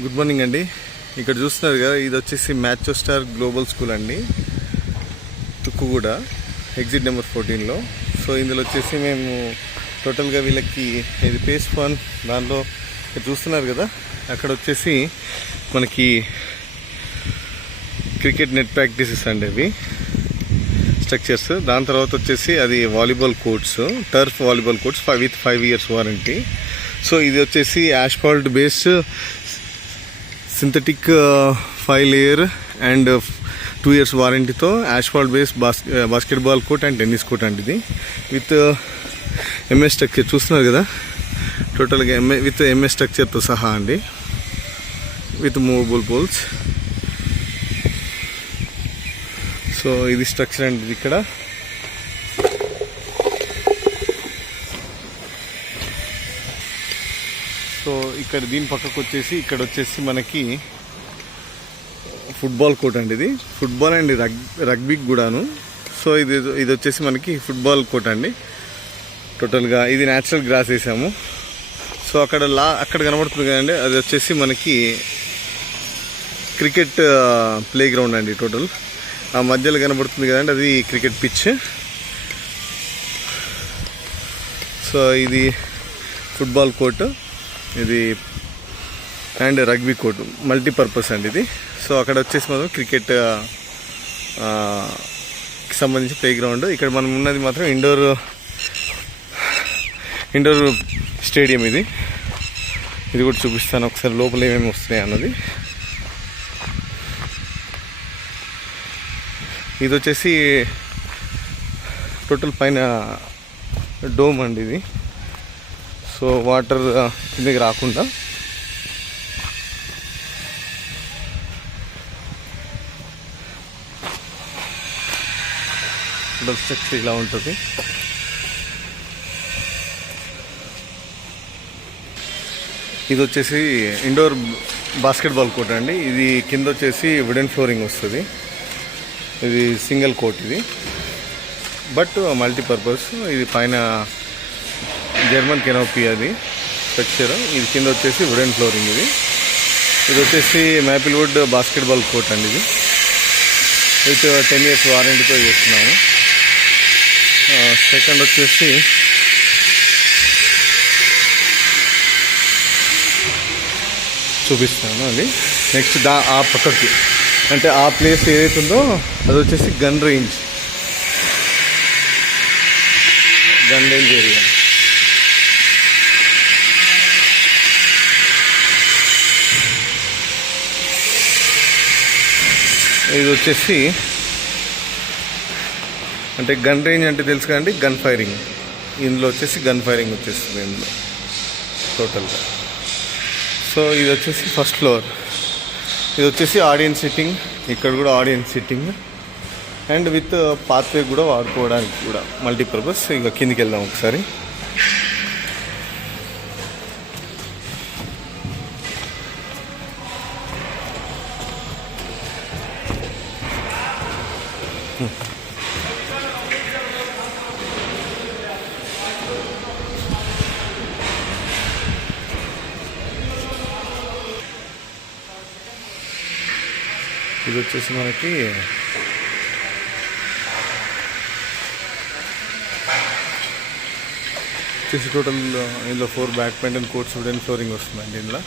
Good morning అండి. ఇక్కడ చూస్తున్నారు కదా, ఇది వచ్చేసి మ్యాచోస్టార్ గ్లోబల్ స్కూల్ అండి, తుక్కుగూడ, ఎగ్జిట్ నెంబర్ 14లో. సో ఇందులో వచ్చేసి మేము టోటల్గా వీళ్ళకి ఇది పేస్ ఫన్ దానిలో చూస్తున్నారు కదా, అక్కడ వచ్చేసి మనకి క్రికెట్ నెట్ ప్రాక్టీసెస్ అండి అవి స్ట్రక్చర్స్. దాని తర్వాత వచ్చేసి అది volleyball courts, turf volleyball courts with 5 years warranty. So ఇది వచ్చేసి asphalt based synthetic 5 layer and 2 years వారంటీతో asphalt base basketball court and tennis court అండి. ఇది విత్ ఎంఎస్ స్ట్రక్చర్ చూస్తున్నారు కదా, టోటల్గా విత్ ఎంఎస్ స్ట్రక్చర్తో సహా అండి, విత్ మూవబుల్ పోల్స్. సో ఇది స్ట్రక్చర్ అండి ఇక్కడ. సో ఇక్కడ దీని పక్కకు వచ్చేసి ఇక్కడ వచ్చేసి మనకి ఫుట్బాల్ కోర్ట్ అండి, ఇది ఫుట్బాల్ అండ్ రగ్బీకి కూడాను. సో ఇది వచ్చేసి మనకి ఫుట్బాల్ కోర్ట్ అండి. టోటల్గా ఇది న్యాచురల్ గ్రాస్ వేసాము. సో అక్కడ కనబడుతుంది కదండి, అది వచ్చేసి మనకి క్రికెట్ ప్లే గ్రౌండ్ అండి. టోటల్ ఆ మధ్యలో కనబడుతుంది కదండి, అది క్రికెట్ పిచ్. సో ఇది ఫుట్బాల్ కోర్ట్, ఇది అండ్ రగ్బీ కోర్ట్, మల్టీపర్పస్ అండి ఇది. సో అక్కడ వచ్చేసి మనం క్రికెట్ సంబంధించి ప్లే గ్రౌండ్. ఇక్కడ మనం ఉన్నది మాత్రం ఇండోర్ స్టేడియం. ఇది కూడా చూపిస్తాను ఒకసారి, లోపల ఏమేమి వస్తున్నాయి అన్నది. ఇది వచ్చేసి టోటల్ పైన డోమ్ అండి ఇది. సో వాటర్ కిందకి రాకుండా టోటల్ స్ట్రక్చర్ ఇలా ఉంటుంది. ఇది వచ్చేసి ఇండోర్ బాస్కెట్బాల్ కోర్ట్ అండి. ఇది కింద వచ్చేసి వుడెన్ ఫ్లోరింగ్ వస్తుంది. ఇది సింగిల్ కోర్ట్ ఇది, బట్ మల్టీపర్పస్. ఇది పైన జర్మన్ కెనోపీ అది స్ట్రక్చర్. ఇది కింద వచ్చేసి వుడెన్ ఫ్లోరింగ్. ఇది వచ్చేసి మ్యాపిల్ వుడ్ బాస్కెట్బాల్ కోర్ట్ అండి. ఇది విత్ 10 years వారంటీతో చేస్తున్నాము. సెకండ్ వచ్చేసి చూపిస్తాను అది. నెక్స్ట్ ఆ పక్కకి అంటే ఆ ప్లేస్ ఏదైతే ఉందో అది వచ్చేసి గన్ రేంజ్ ఏరియా. ఇది వచ్చేసి అంటే గన్ రేంజ్ అంటే తెలుసు కదండి, గన్ ఫైరింగ్. ఇందులో వచ్చేసి గన్ ఫైరింగ్ వచ్చేస్తుంది ఇందులో టోటల్గా. సో ఇది వచ్చేసి ఫస్ట్ ఫ్లోర్. ఇది వచ్చేసి ఆడియన్స్ సిట్టింగ్, ఇక్కడ కూడా audience sitting and with pathway కూడా వాడుకోవడానికి కూడా మల్టీపర్పస్. ఇక కిందికి వెళ్దాం ఒకసారి. ఇది వచ్చేసి మనకి టోటల్ ఇందులో 4 బ్యాడ్మింటన్ కోర్ట్స్, వుడెన్ ఫ్లోరింగ్ వస్తుందండి ఇందులో.